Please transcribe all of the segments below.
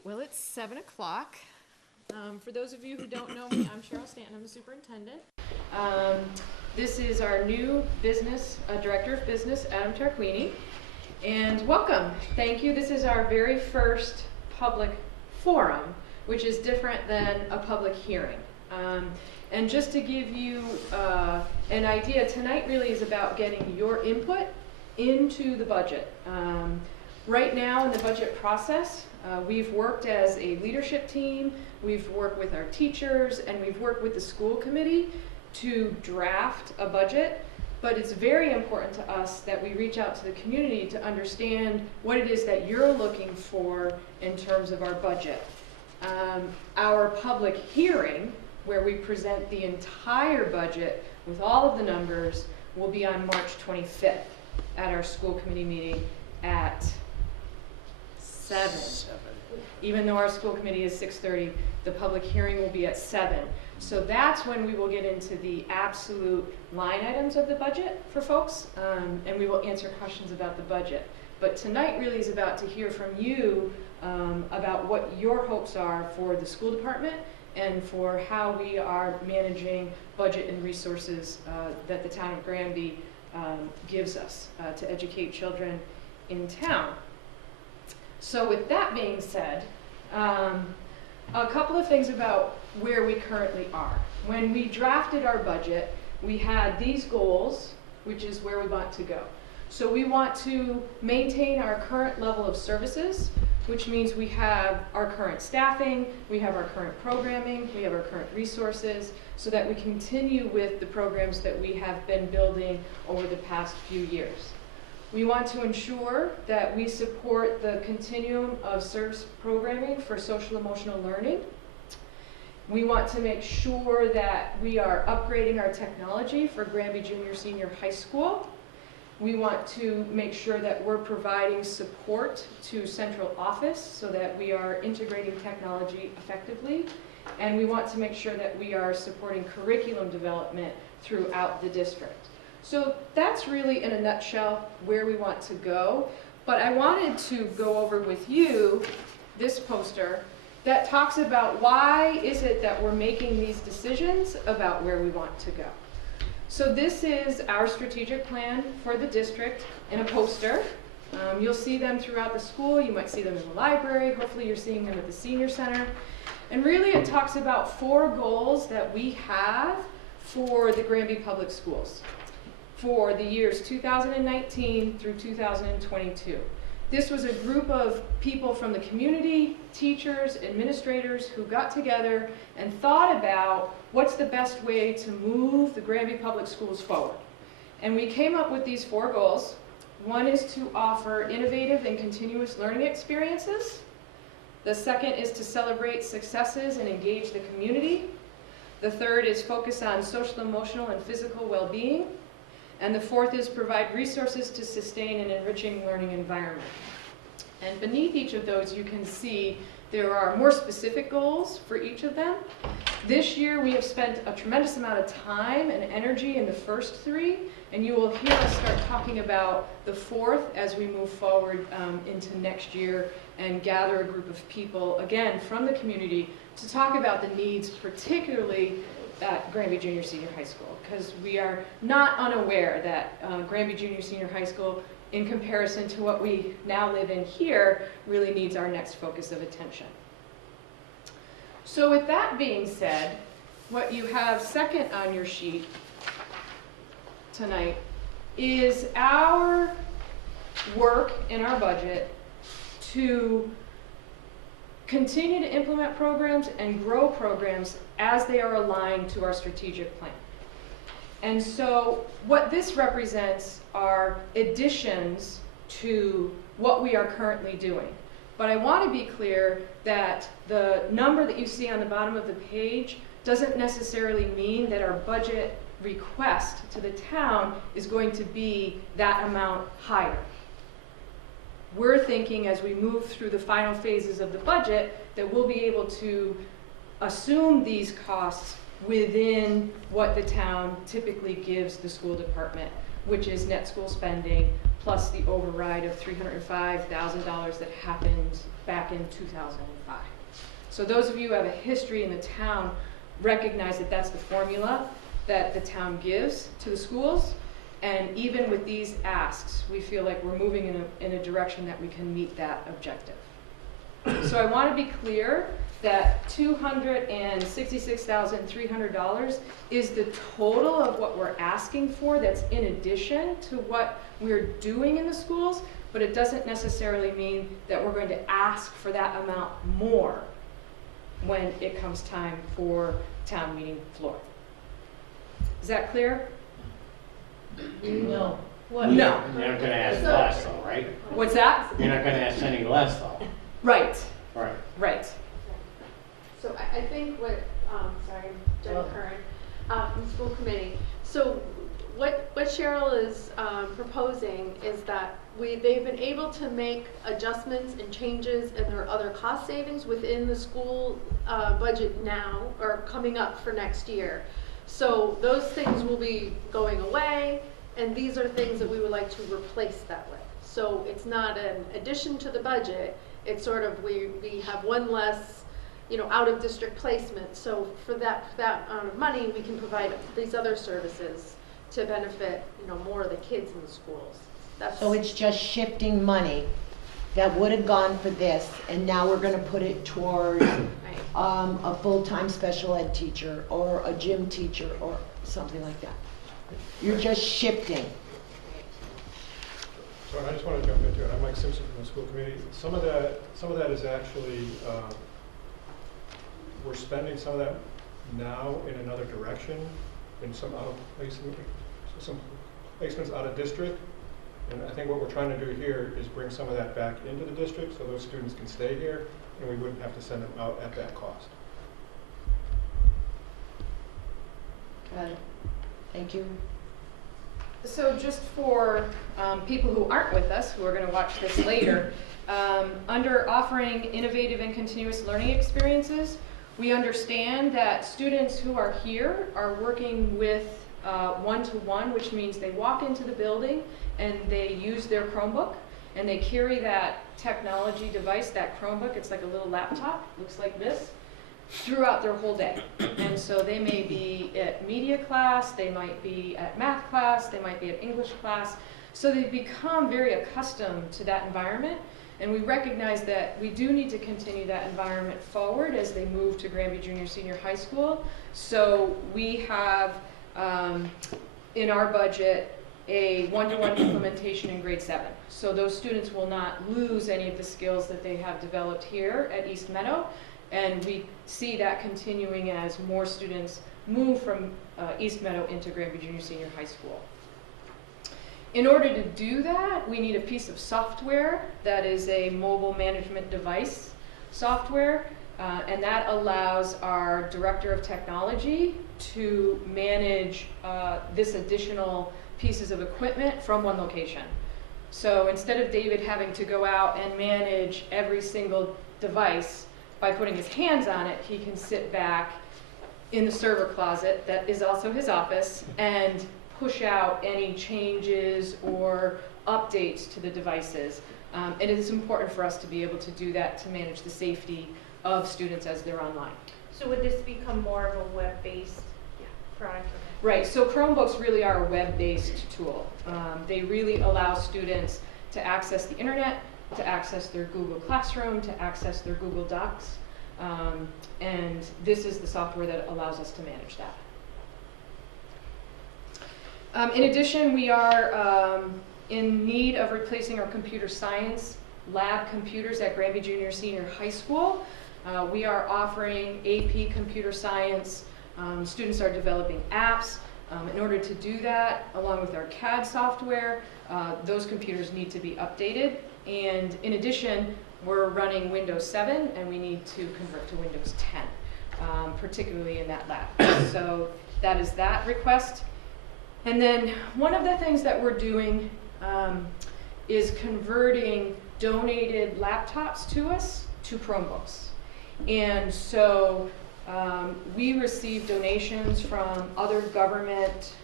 right, well, it's 7 o'clock. For those of you who don't know me, I'm Cheryl Stanton. I'm the superintendent. This is our new director of business, Adam Tarquini. And welcome. Thank you. This is our very first public forum, which is different than a public hearing. And just to give you an idea, tonight really is about getting your input into the budget. Right now in the budget process, we've worked as a leadership team, we've worked with our teachers, and we've worked with the school committee to draft a budget. But it's very important to us that we reach out to the community to understand what it is that you're looking for in terms of our budget. Our public hearing, where we present the entire budget with all of the numbers, will be on March 25th at our school committee meeting at 7. Even though our school committee is 6:30, the public hearing will be at 7. So that's when we will get into the absolute line items of the budget for folks, and we will answer questions about the budget. But tonight really is about to hear from you about what your hopes are for the school department and for how we are managing budget and resources that the town of Granby gives us to educate children in town. So with that being said, a couple of things about where we currently are. When we drafted our budget, we had these goals, which is where we want to go. So we want to maintain our current level of services, which means we have our current staffing, we have our current programming, we have our current resources, so that we continue with the programs that we have been building over the past few years. We want to ensure that we support the continuum of service programming for social emotional learning. We want to make sure that we are upgrading our technology for Granby Junior Senior High School. We want to make sure that we're providing support to central office so that we are integrating technology effectively. And we want to make sure that we are supporting curriculum development throughout the district. So that's really, in a nutshell, where we want to go. But I wanted to go over with you this poster that talks about why is it that we're making these decisions about where we want to go. So this is our strategic plan for the district in a poster. You'll see them throughout the school. You might see them in the library. Hopefully you're seeing them at the senior center. And really it talks about 4 goals that we have for the Granby Public Schools for the years 2019 through 2022. This was a group of people from the community, teachers, administrators, who got together and thought about what's the best way to move the Granby Public Schools forward. And we came up with these 4 goals. One is to offer innovative and continuous learning experiences. The second is to celebrate successes and engage the community. The third is focus on social, emotional, and physical well-being. And the fourth is provide resources to sustain an enriching learning environment. And beneath each of those, you can see there are more specific goals for each of them. This year, we have spent a tremendous amount of time and energy in the first 3, and you will hear us start talking about the 4th as we move forward into next year and gather a group of people, again, from the community to talk about the needs, particularly at Granby Junior Senior High School, because we are not unaware that Granby Junior Senior High School, in comparison to what we now live in here, really needs our next focus of attention. So with that being said, what you have second on your sheet tonight is our work in our budget to continue to implement programs and grow programs as they are aligned to our strategic plan. And so what this represents are additions to what we are currently doing. But I want to be clear that the number that you see on the bottom of the page doesn't necessarily mean that our budget request to the town is going to be that amount higher. We're thinking as we move through the final phases of the budget that we'll be able to assume these costs within what the town typically gives the school department, which is net school spending plus the override of $305,000 that happened back in 2005. So those of you who have a history in the town recognize that that's the formula that the town gives to the schools. And even with these asks, we feel like we're moving in a direction that we can meet that objective. So I want to be clear that $266,300 is the total of what we're asking for. That's in addition to what we're doing in the schools, but it doesn't necessarily mean that we're going to ask for that amount more when it comes time for town meeting floor. Is that clear? No. What? No. You're not gonna ask less though, right? What's that? You're not gonna ask any less though. Right. Right. Right. So I think what, sorry, Jen Curran, from school committee. So what Cheryl is proposing is that they've been able to make adjustments and changes, and there are other cost savings within the school budget now, or coming up for next year. So those things will be going away, and these are things that we would like to replace that with. So it's not an addition to the budget, it's sort of, we have one less, out of district placement. So for that amount of money, we can provide these other services to benefit, more of the kids in the schools. So it's just shifting money that would have gone for this, and now we're gonna put it towards a full-time special ed teacher, or a gym teacher, or something like that. You're just shifting. So I just want to jump into it. I'm Mike Simpson from the school committee. Some of that is actually, we're spending some of that now in another direction, in some placements out of district. And I think what we're trying to do here is bring some of that back into the district so those students can stay here and we wouldn't have to send them out at that cost. Got it. Thank you. So just for people who aren't with us, who are going to watch this later, under offering innovative and continuous learning experiences, we understand that students who are here are working with one-to-one, which means they walk into the building and they use their Chromebook, and they carry that technology device, that Chromebook, it's like a little laptop, looks like this, throughout their whole day. And so they may be at media class, they might be at math class, they might be at English class. So they become very accustomed to that environment, and we recognize that we do need to continue that environment forward as they move to Granby Junior Senior High School. So we have in our budget a one-to-one implementation in grade 7. So those students will not lose any of the skills that they have developed here at East Meadow, and we see that continuing as more students move from East Meadow into Granby Junior Senior High School. In order to do that, we need a piece of software that is a mobile management device software, and that allows our Director of Technology to manage this additional pieces of equipment from one location. So instead of David having to go out and manage every single device by putting his hands on it, he can sit back in the server closet that is also his office and push out any changes or updates to the devices. And it is important for us to be able to do that to manage the safety of students as they're online. So would this become more of a web-based product? Right, so Chromebooks really are a web-based tool. They really allow students to access the internet, to access their Google Classroom, to access their Google Docs, and this is the software that allows us to manage that. In addition, we are in need of replacing our computer science lab computers at Granby Junior Senior High School. We are offering AP computer science. Students are developing apps. In order to do that, along with our CAD software, those computers need to be updated. And in addition, we're running Windows 7, and we need to convert to Windows 10, particularly in that lab. So that is that request. And then one of the things that we're doing is converting donated laptops to us to Chromebooks. And so we receive donations from other government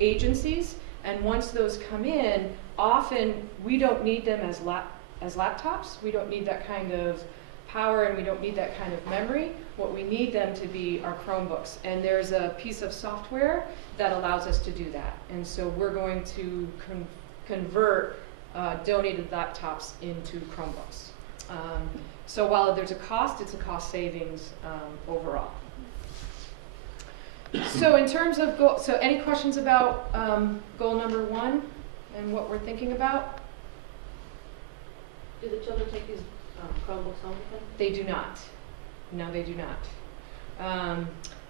agencies, And once those come in, often we don't need them as laptops. We don't need that kind of power, and we don't need that kind of memory. What we need them to be are Chromebooks. And there's a piece of software that allows us to do that. And so we're going to convert donated laptops into Chromebooks. So while there's a cost, it's a cost savings overall. So in terms of goal, so any questions about goal number 1 and what we're thinking about? Do the children take these Chromebooks home with them? They do not. No, they do not.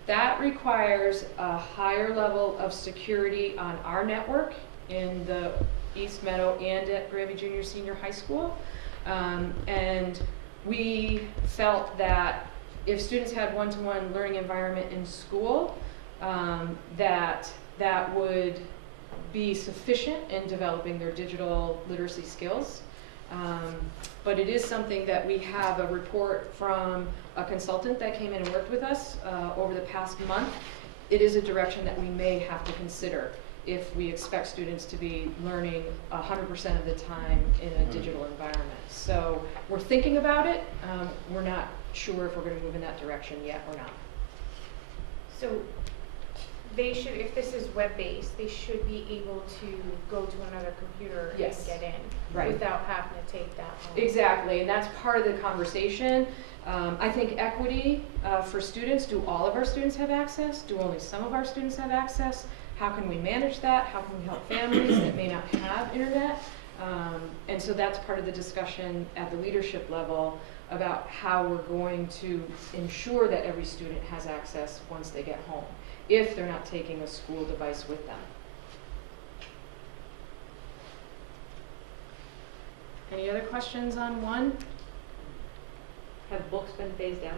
That requires a higher level of security on our network in the East Meadow and at Granby Junior Senior High School. And we felt that if students had one-to-one learning environment in school, that would be sufficient in developing their digital literacy skills. But it is something that we have a report from a consultant that came in and worked with us over the past month. It is a direction that we may have to consider if we expect students to be learning 100% of the time in a digital environment. So we're thinking about it. We're not sure if we're going to move in that direction yet or not. So they should, if this is web-based, they should be able to go to another computer Yes. and get in Right. without having to take that home. Exactly, and that's part of the conversation. I think equity for students, do all of our students have access? Do only some of our students have access? How can we manage that? How can we help families that may not have internet? And so that's part of the discussion at the leadership level about how we're going to ensure that every student has access once they get home, if they're not taking a school device with them. Any other questions on 1? Have books been phased out?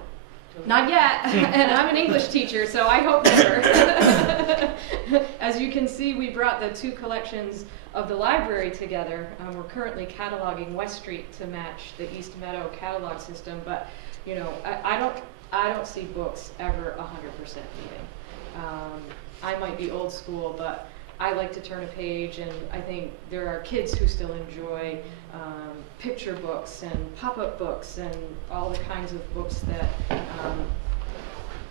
Not yet, and I'm an English teacher, so I hope never. As you can see, we brought the 2 collections of the library together. We're currently cataloging West Street to match the East Meadow catalog system, but you know, I don't see books ever 100% leaving. I might be old school, but I like to turn a page, and I think there are kids who still enjoy picture books and pop-up books and all the kinds of books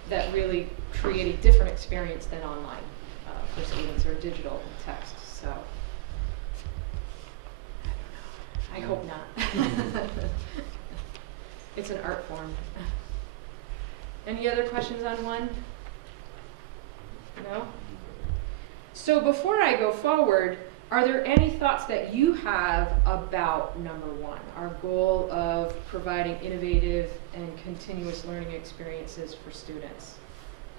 that really create a different experience than online for students or digital text. So I don't know. I hope not. It's an art form. Any other questions on 1? No? So before I go forward, are there any thoughts that you have about number 1, our goal of providing innovative and continuous learning experiences for students?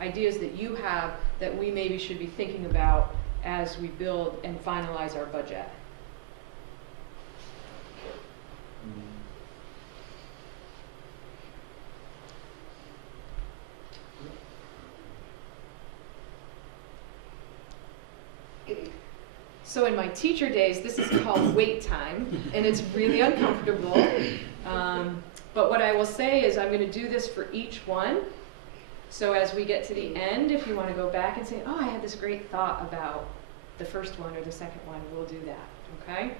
Ideas that you have that we maybe should be thinking about as we build and finalize our budget? So in my teacher days, this is called wait time, and it's really uncomfortable. But what I will say is I'm going to do this for each one. So as we get to the end, if you want to go back and say, oh, I had this great thought about the first one or the second one, we'll do that, okay?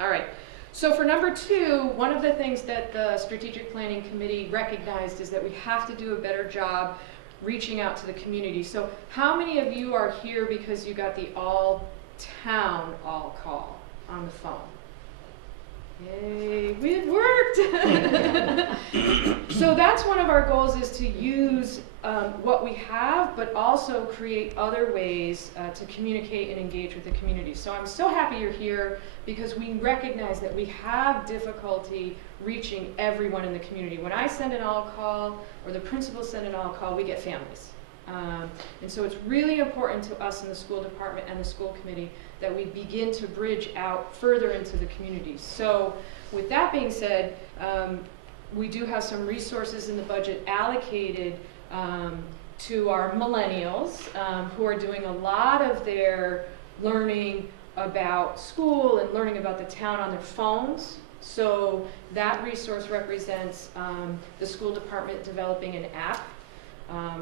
All right. So for number 2, one of the things that the Strategic Planning Committee recognized is that we have to do a better job reaching out to the community. So how many of you are here because you got the all-town all-call on the phone? Yay, it worked! So that's one of our goals, is to use what we have, but also create other ways to communicate and engage with the community. So I'm so happy you're here, because we recognize that we have difficulty reaching everyone in the community. When I send an all-call, or the principals send an all-call, we get families. And so it's really important to us in the school department and the school committee that we begin to bridge out further into the community. So with that being said, we do have some resources in the budget allocated to our millennials who are doing a lot of their learning about school and learning about the town on their phones. So that resource represents the school department developing an app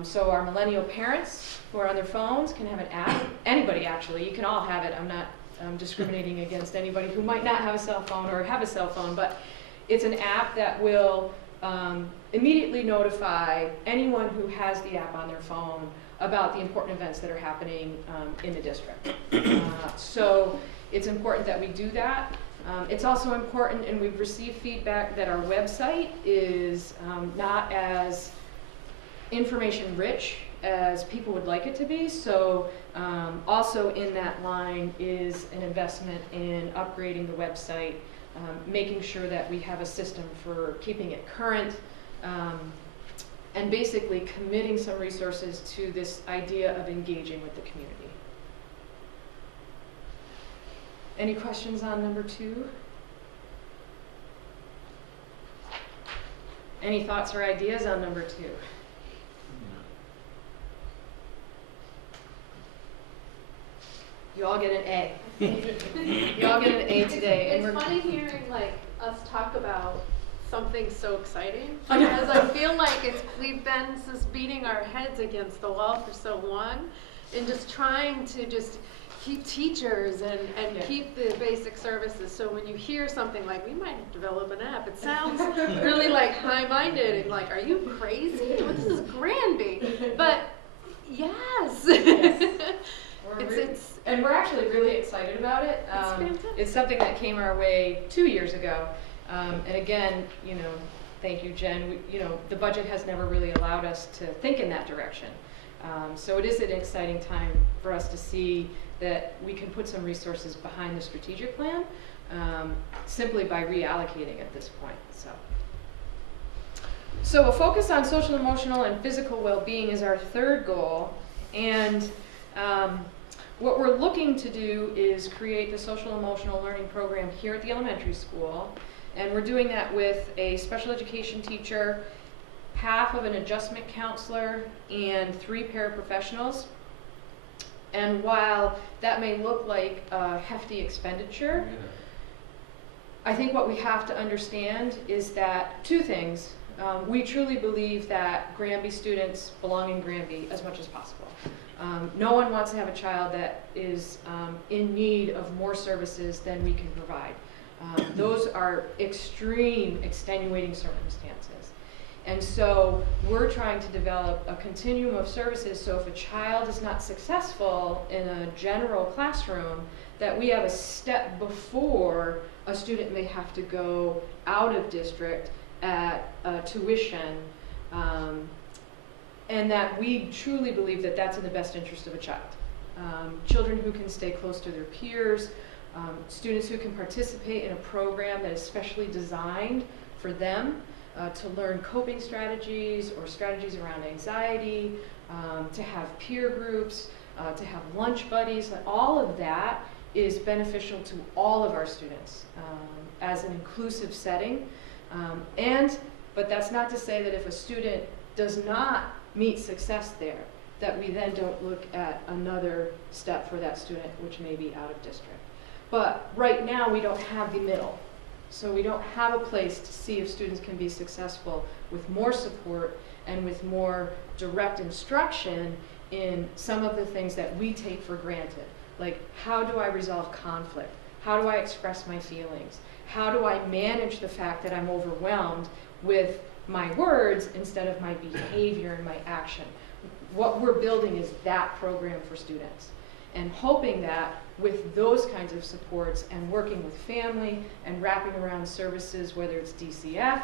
So our millennial parents who are on their phones can have an app. Anybody actually, you can all have it. I'm not discriminating against anybody who might not have a cell phone or have a cell phone, but it's an app that will immediately notify anyone who has the app on their phone about the important events that are happening in the district. So it's important that we do that. It's also important, and we've received feedback that our website is not as information rich as people would like it to be. So also in that line is an investment in upgrading the website, making sure that we have a system for keeping it current, and basically committing some resources to this idea of engaging with the community. Any questions on number 2? Any thoughts or ideas on number 2? You all get an A. You all get an A today. It's and funny hearing like us talk about something so exciting, because I feel like we've been just beating our heads against the wall for so long, and just trying to just keep teachers and Yeah. keep the basic services. So when you hear something like, we might develop an app, it sounds really like high-minded and like, are you crazy? Well, this is Granby. But yes. It's and we're actually really excited about it. fantastic. It's something that came our way 2 years ago. And again, thank you, Jen. The budget has never really allowed us to think in that direction. So it is an exciting time for us to see that we can put some resources behind the strategic plan simply by reallocating at this point. So a focus on social, emotional, and physical well-being is our third goal. And what we're looking to do is create the social emotional learning program here at the elementary school. And we're doing that with a special education teacher, half of an adjustment counselor, and 3 paraprofessionals. And while that may look like a hefty expenditure, I think what we have to understand is that 2 things. We truly believe that Granby students belong in Granby as much as possible. No one wants to have a child that is in need of more services than we can provide. Those are extreme extenuating circumstances. And so we're trying to develop a continuum of services, so if a child is not successful in a general classroom, that we have a step before a student may have to go out of district at tuition, and that we truly believe that that's in the best interest of a child. Children who can stay close to their peers, students who can participate in a program that is specially designed for them to learn coping strategies or strategies around anxiety, to have peer groups, to have lunch buddies. All of that is beneficial to all of our students as an inclusive setting. But that's not to say that if a student does not meet success there, that we then don't look at another step for that student, which may be out of district. But right now we don't have the middle. So we don't have a place to see if students can be successful with more support and with more direct instruction in some of the things that we take for granted. Like, how do I resolve conflict? How do I express my feelings? How do I manage the fact that I'm overwhelmed with my words instead of my behavior and my action? What we're building is that program for students, and hoping that with those kinds of supports and working with family and wrapping around services, whether it's DCF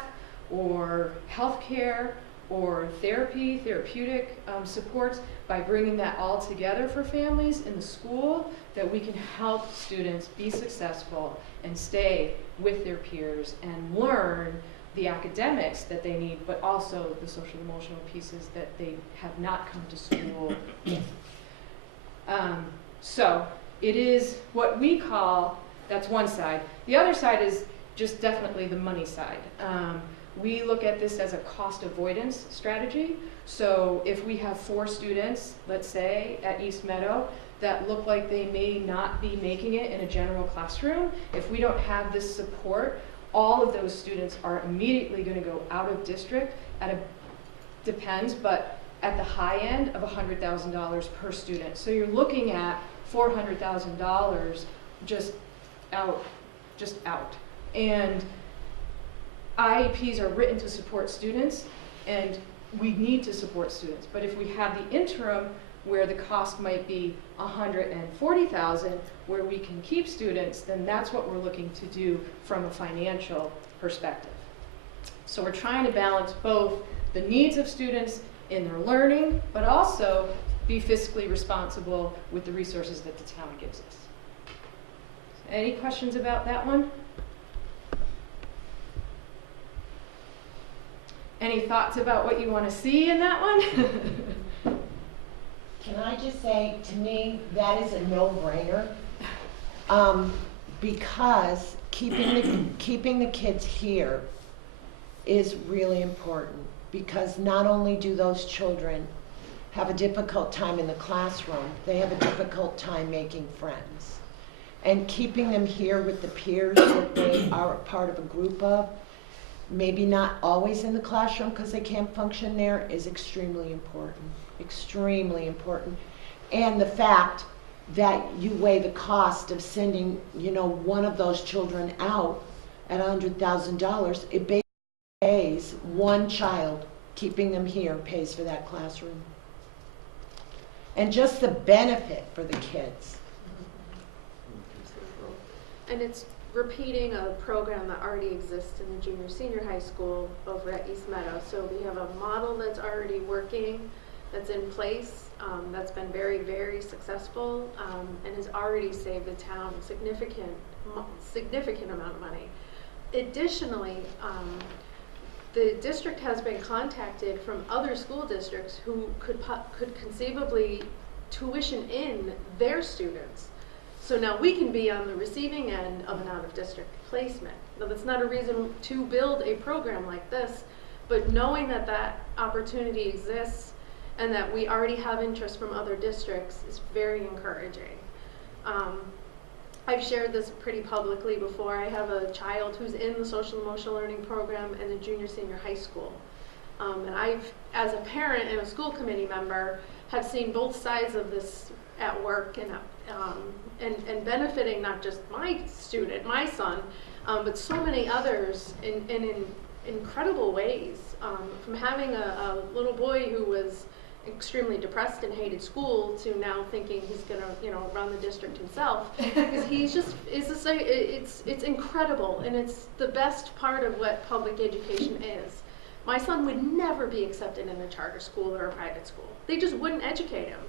or healthcare or therapeutic supports, by bringing that all together for families in the school, that we can help students be successful and stay with their peers and learn the academics that they need, but also the social emotional pieces that they have not come to school with. So it is what we call, that's one side. The other side is just definitely the money side. We look at this as a cost avoidance strategy. So if we have 4 students, let's say, at East Meadow, that look like they may not be making it in a general classroom, if we don't have this support, all of those students are immediately going to go out of district at depends, but at the high end of $100,000 per student. So you're looking at $400,000 just out. And IEPs are written to support students, and we need to support students. But if we have the interim where the cost might be $140,000, where we can keep students, then that's what we're looking to do from a financial perspective. So we're trying to balance both the needs of students in their learning, but also be fiscally responsible with the resources that the town gives us. Any questions about that one? Any thoughts about what you want to see in that one? Can I just say, to me, that is a no-brainer, because keeping the kids here is really important, because not only do those children have a difficult time in the classroom, they have a difficult time making friends. And keeping them here with the peers that they are a part of a group of, maybe not always in the classroom because they can't function there, is extremely important. Extremely important. And the fact that you weigh the cost of sending, one of those children out at $100,000, it basically pays one child. Keeping them here pays for that classroom. And just the benefit for the kids. And it's repeating a program that already exists in the junior senior high school over at East Meadow. So we have a model that's already working, that's in place, that's been very, very successful, and has already saved the town a significant amount of money. Additionally, the district has been contacted from other school districts who could conceivably tuition in their students. So now we can be on the receiving end of an out-of-district placement. Now that's not a reason to build a program like this, but knowing that that opportunity exists and that we already have interest from other districts is very encouraging. I've shared this pretty publicly before. I have a child who's in the social emotional learning program in the junior senior high school. And I've, as a parent and a school committee member, have seen both sides of this at work, and benefiting not just my student, my son, but so many others in incredible ways. From having a little boy who was extremely depressed and hated school to now thinking he's gonna, run the district himself, because he's just, it's incredible, and it's the best part of what public education is. My son would never be accepted in a charter school or a private school. They just wouldn't educate him.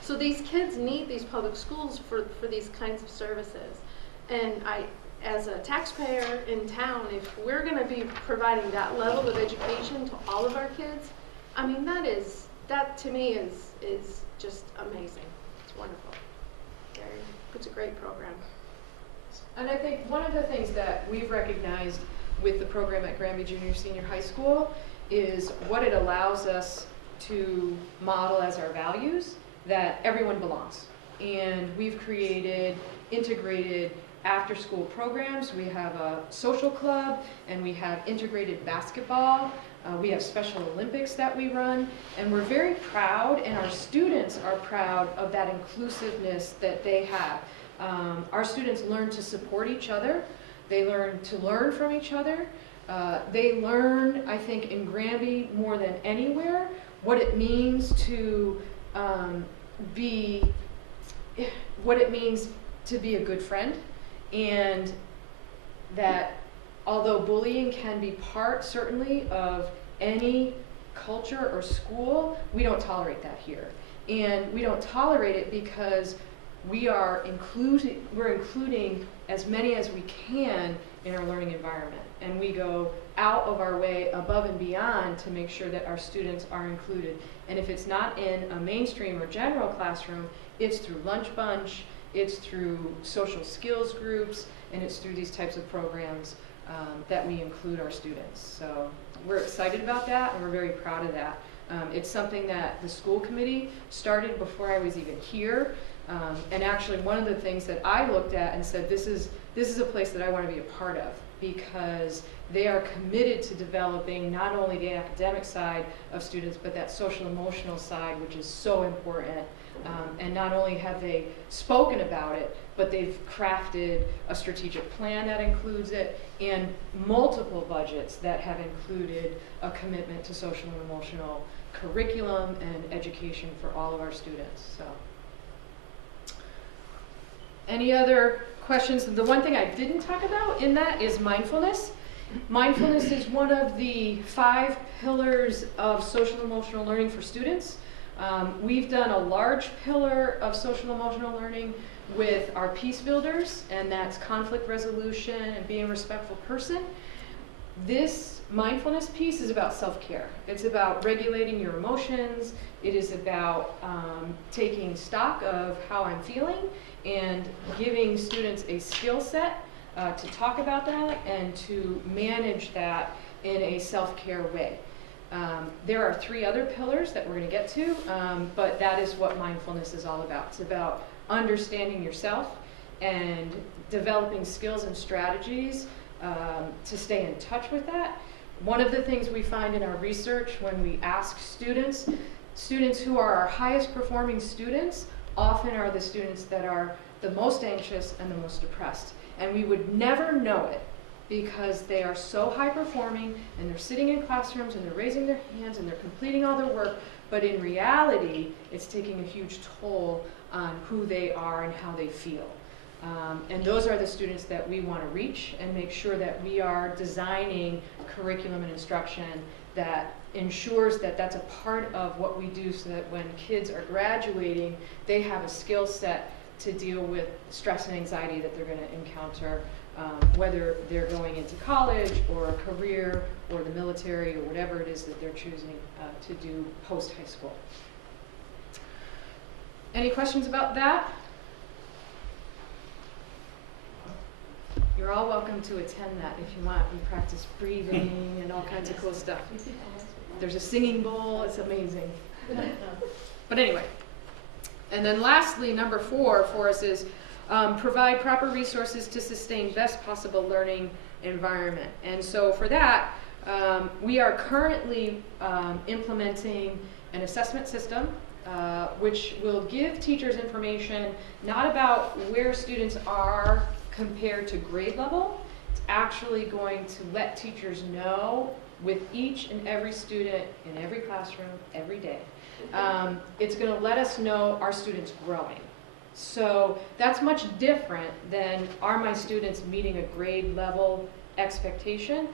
So these kids need these public schools for these kinds of services. And as a taxpayer in town, if we're gonna be providing that level of education to all of our kids, I mean, that to me is just amazing. It's wonderful. It's a great program. And I think one of the things that we've recognized with the program at Granby Junior Senior High School is what it allows us to model as our values, that everyone belongs. And we've created integrated after-school programs. We have a social club, and we have integrated basketball. We have Special Olympics that we run, and we're very proud, and our students are proud of that inclusiveness that they have. Our students learn to support each other. They learn to learn from each other. They learn, I think, in Granby more than anywhere, what it means to be a good friend, and that although bullying can be part, certainly, of any culture or school, we don't tolerate that here. And we don't tolerate it because we're including as many as we can in our learning environment. And we go out of our way, above and beyond, to make sure that our students are included. And if it's not in a mainstream or general classroom, it's through lunch bunch, it's through social skills groups, and it's through these types of programs that we include our students. So we're excited about that, and we're very proud of that. It's something that the school committee started before I was even here. And actually one of the things that I looked at and said, this is a place that I want to be a part of, because they are committed to developing not only the academic side of students, but that social emotional side, which is so important. And not only have they spoken about it, but they've crafted a strategic plan that includes it, and multiple budgets that have included a commitment to social and emotional curriculum and education for all of our students. So, any other questions? The one thing I didn't talk about in that is mindfulness. Mindfulness is one of the 5 pillars of social emotional learning for students. We've done a large pillar of social emotional learning with our peace builders, and that's conflict resolution and being a respectful person. This mindfulness piece is about self-care. It's about regulating your emotions. It is about taking stock of how I'm feeling and giving students a skill set to talk about that and to manage that in a self-care way. There are 3 other pillars that we're going to get to, but that is what mindfulness is all about. It's about understanding yourself and developing skills and strategies to stay in touch with that. One of the things we find in our research when we ask students who are our highest performing students often are the students that are the most anxious and the most depressed. And we would never know it because they are so high performing and they're sitting in classrooms and they're raising their hands and they're completing all their work, but in reality, it's taking a huge toll on who they are and how they feel. And those are the students that we want to reach and make sure that we are designing curriculum and instruction that ensures that that's a part of what we do so that when kids are graduating, they have a skill set to deal with stress and anxiety that they're going to encounter, whether they're going into college or a career or the military or whatever it is that they're choosing to do post-high school. Any questions about that? You're all welcome to attend that if you want. We practice breathing and all kinds of cool stuff. There's a singing bowl, it's amazing. But anyway, and then lastly, number 4 for us is provide proper resources to sustain best possible learning environment. And so for that, we are currently implementing an assessment system which will give teachers information not about where students are compared to grade level. It's actually going to let teachers know with each and every student in every classroom every day. It's going to let us know our students growing. So that's much different than are my students meeting a grade level expectation.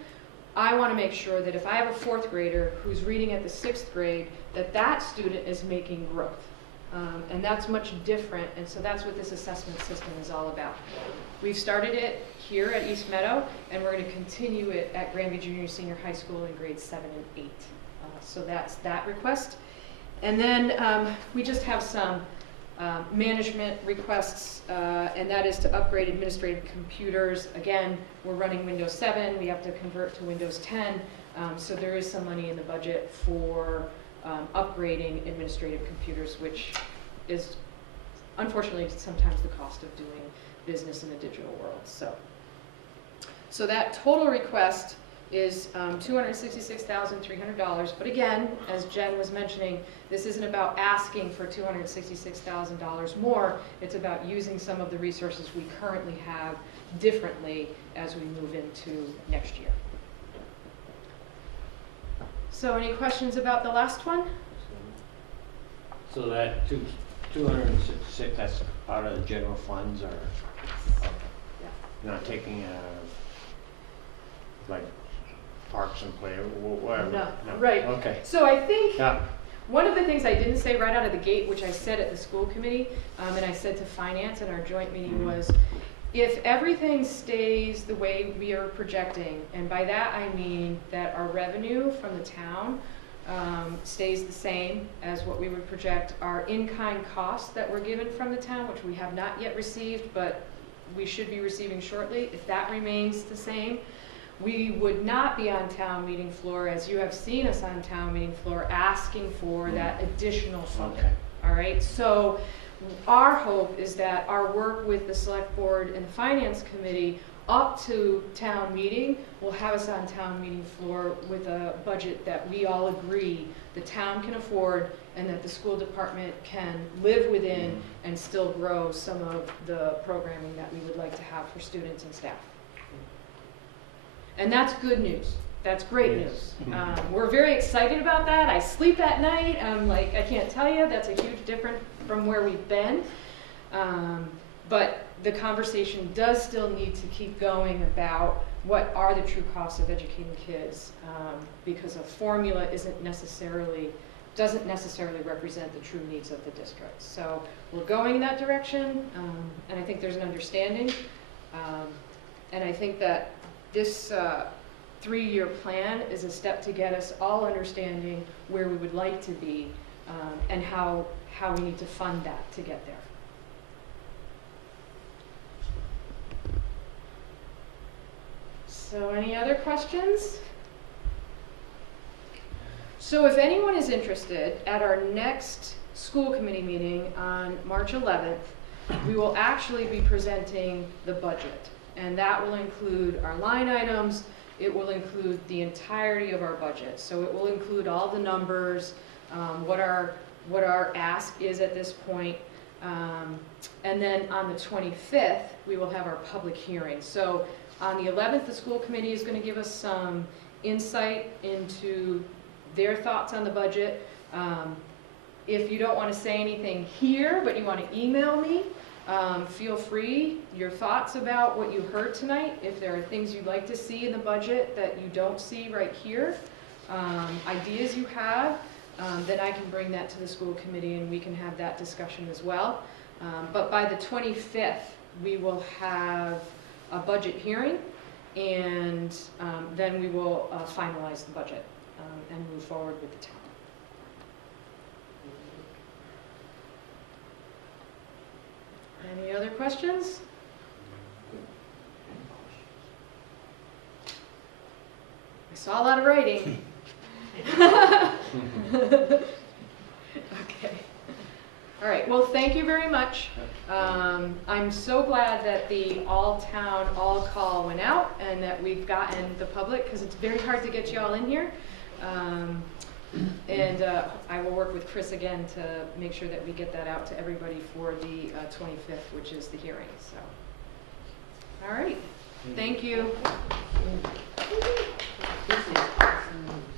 I want to make sure that if I have a 4th grader who's reading at the 6th grade, that that student is making growth. And that's much different, and so that's what this assessment system is all about. We've started it here at East Meadow, and we're going to continue it at Granby Junior Senior High School in grades 7 and 8. So that's that request. And then we just have some management requests, and that is to upgrade administrative computers. Again, we're running Windows 7. We have to convert to Windows 10. So there is some money in the budget for upgrading administrative computers, which is unfortunately sometimes the cost of doing business in the digital world. So that total request is $266,300. But again, as Jen was mentioning, this isn't about asking for $266,000 more. It's about using some of the resources we currently have differently as we move into next year. So any questions about the last one? So that 266, that's out of the general funds, or not taking like parks and play, whatever? No. Right. Okay. So I think Yeah. one of the things I didn't say right out of the gate, which I said at the school committee, and I said to finance in our joint meeting, was if everything stays the way we are projecting, and by that I mean that our revenue from the town stays the same as what we would project, our in-kind costs that were given from the town, which we have not yet received, but we should be receiving shortly, if that remains the same, we would not be on town meeting floor, as you have seen us on town meeting floor, asking for that additional funding. Okay. All right, so our hope is that our work with the select board and the finance committee up to town meeting will have us on town meeting floor with a budget that we all agree the town can afford and that the school department can live within and still grow some of the programming that we would like to have for students and staff. And that's good news. That's great news. We're very excited about that. I sleep at night. I'm like, I can't tell you, that's a huge difference from where we've been. But the conversation does still need to keep going about what are the true costs of educating kids, because a formula doesn't necessarily represent the true needs of the district. So we're going in that direction, and I think there's an understanding. And I think that this 3-year plan is a step to get us all understanding where we would like to be, and how we need to fund that to get there. So any other questions? So if anyone is interested, at our next school committee meeting on March 11th, we will actually be presenting the budget. And that will include our line items. It will include the entirety of our budget. So it will include all the numbers, what our ask is at this point. And then on the 25th, we will have our public hearing. So on the 11th, the school committee is going to give us some insight into their thoughts on the budget. If you don't want to say anything here, but you want to email me, feel free, your thoughts about what you heard tonight. If there are things you'd like to see in the budget that you don't see right here, ideas you have, then I can bring that to the school committee and we can have that discussion as well. But by the 25th, we will have a budget hearing, and then we will finalize the budget and move forward with the town. Any other questions? I saw a lot of writing. Okay. All right, well, thank you very much. I'm so glad that the all-town, all-call went out and that we've gotten the public, because it's very hard to get you all in here. And I will work with Chris again to make sure that we get that out to everybody for the 25th, which is the hearing. So, all right, thank you. This is awesome.